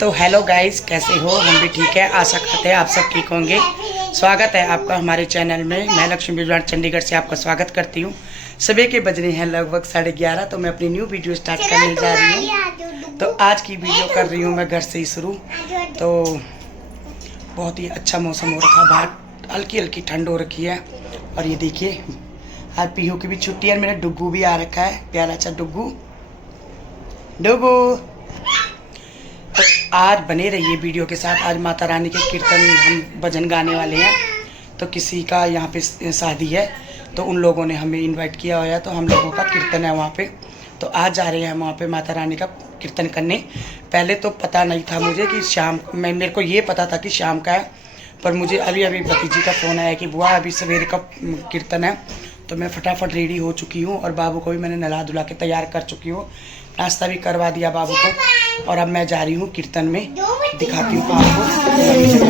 तो hello guys, कैसे हो? हम भी ठीक है, आशा करते हैं आप सब ठीक होंगे। स्वागत है आपका हमारे चैनल में। मैं लक्ष्मी बिजवाड़ चंडीगढ़ से आपका स्वागत करती हूँ। सुबह के बज रहे हैं लगभग 11:30, तो मैं अपनी न्यू वीडियो स्टार्ट करने जा रही हूँ। तो आज की वीडियो कर रही हूँ मैं घर से ही शुरू। तो बहुत ही अच्छा मौसम हो रखा, बाहर हल्की हल्की ठंड हो रखी है। और ये देखिए, आज पीहू की भी छुट्टी है। मेरा डुग्गू भी आ रखा है, प्यारा अच्छा डुग्गू। तो आज बने रहिए वीडियो के साथ। आज माता रानी के कीर्तन हम भजन गाने वाले हैं। तो किसी का यहाँ पे शादी है, तो उन लोगों ने हमें इनवाइट किया हुआ है, तो हम लोगों का कीर्तन है वहाँ पे। तो आज जा रहे हैं हम वहाँ पे माता रानी का कीर्तन करने। पहले तो पता नहीं था मुझे कि शाम, मेरे को ये पता था कि शाम का है, पर मुझे अभी अभी भतीजी का फ़ोन आया कि बुआ अभी सवेरे का कीर्तन है। तो मैं फटाफट रेडी हो चुकी हूँ और बाबू को भी मैंने नला धुला के तैयार कर चुकी हूँ। नाश्ता भी करवा दिया बाबू को। और अब मैं जा रही हूँ कीर्तन में, दिखाती हूँ आपको।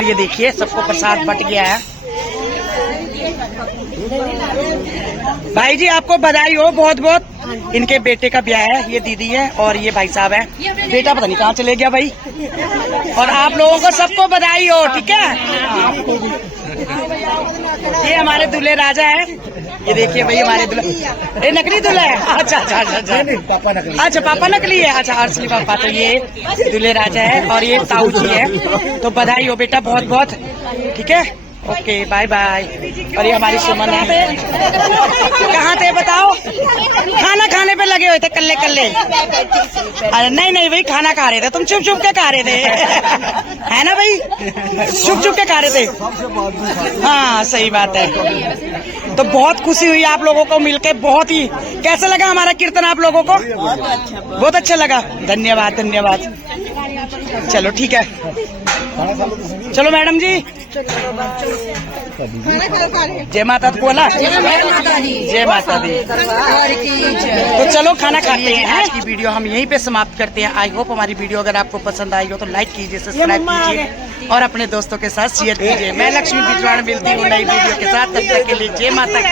ये देखिए सबको प्रसाद बट गया है। भाई जी आपको बधाई हो बहुत बहुत। इनके बेटे का ब्याह है, ये दीदी है और ये भाई साहब है। बेटा पता नहीं कहाँ चले गया भाई। और आप लोगों को सबको बधाई हो, ठीक है। ये हमारे दूल्हे राजा है। ये देखिए भाई हमारे दूल्हा, ये नकली दूल्हा है। अच्छा अच्छा अच्छा पापा नकली। अच्छा पापा नकली है। अच्छा असली पापा। तो ये दूल्हे राजा है और ये ताऊ जी है। तो बधाई हो बेटा बहुत बहुत, ठीक है। Okay bye bye. और ये हमारी सुमन है। कहाँ थे बताओ? खाना खाने पे लगे हुए थे कल्ले कल्ले। अरे नहीं नहीं भाई खाना खा रहे थे, तुम चुप चुप के खा रहे थे है ना भाई? चुप चुप के खा रहे थे। हाँ सही बात है। तो बहुत खुशी हुई आप लोगों को मिलकर। बहुत ही कैसा लगा हमारा कीर्तन आप लोगों को? बहुत अच्छा लगा। धन्यवाद धन्यवाद। चलो ठीक है, चलो मैडम जी। जय माता दी बोला, जय माता दी। तो चलो खाना खाते हैं। आज की वीडियो हम यहीं पे समाप्त करते हैं। आई होप हमारी वीडियो अगर आपको पसंद आई हो तो लाइक कीजिए, सब्सक्राइब कीजिए और अपने दोस्तों के साथ शेयर कीजिए। मैं लक्ष्मी बिजवाण मिलती हूँ नई वीडियो के साथ। तब तक के लिए जय माता की।